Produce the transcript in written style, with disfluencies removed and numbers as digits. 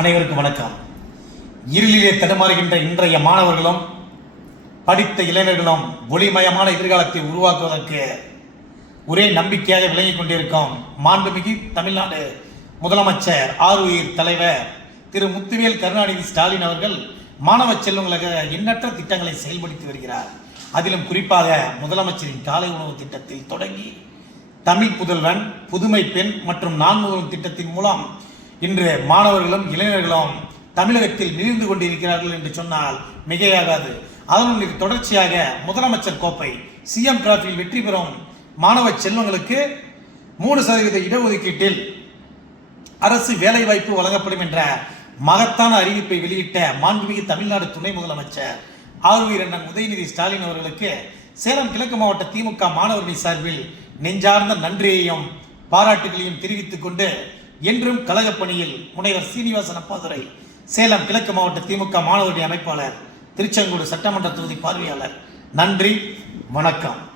அனைவருக்கும் வணக்கம். இருளிலே தடுமாறுகின்ற இன்றைய மாணவர்களும் படித்த இளைஞர்களும் ஒளிமயமான எதிர்காலத்தை உருவாக்குவதற்கு ஒரே நம்பிக்கையாக விளங்கிக் கொண்டிருக்கும் மாண்புமிகு தமிழ்நாடு முதலமைச்சர் ஆருயிர் தலைவர் திரு முத்துவேல் கருணாநிதி ஸ்டாலின் அவர்கள் மாணவ செல்வங்களுக்கு எண்ணற்ற திட்டங்களை செயல்படுத்தி வருகிறார். அதிலும் குறிப்பாக முதலமைச்சரின் காலை உணவு திட்டத்தில் தொடங்கி தமிழ் புதல்வன், புதுமை பெண் மற்றும் நான் முதல்வன் திட்டத்தின் மூலம் இன்று மாணவர்களும் இளைஞர்களும் தமிழகத்தில் மிகுந்து கொண்டிருக்கிறார்கள் என்று சொன்னால் மிகையாகாது. அதனுடைய தொடர்ச்சியாக முதலமைச்சர் கோப்பை சிஎம் டிராஃபியில் வெற்றி பெறும் மாணவ செல்வங்களுக்கு 3% இடஒதுக்கீட்டில் அரசு வேலைவாய்ப்பு வழங்கப்படும் என்ற மகத்தான அறிவிப்பை வெளியிட்ட மாண்புமிகு தமிழ்நாடு துணை முதலமைச்சர் ஆருயிர் அண்ணன் உதயநிதி ஸ்டாலின் அவர்களுக்கு சேலம் கிழக்கு மாவட்ட திமுக மாணவரணி சார்பில் நெஞ்சார்ந்த நன்றியையும் பாராட்டுகளையும் தெரிவித்துக் கொண்டு என்றும் கழகப் பணியில் முனைவர் சீனிவாசன் அப்பாதுரை, சேலம் கிழக்கு மாவட்ட திமுக மாணவரணி அமைப்பாளர், திருச்செங்கோடு சட்டமன்ற தொகுதி பார்வையாளர். நன்றி, வணக்கம்.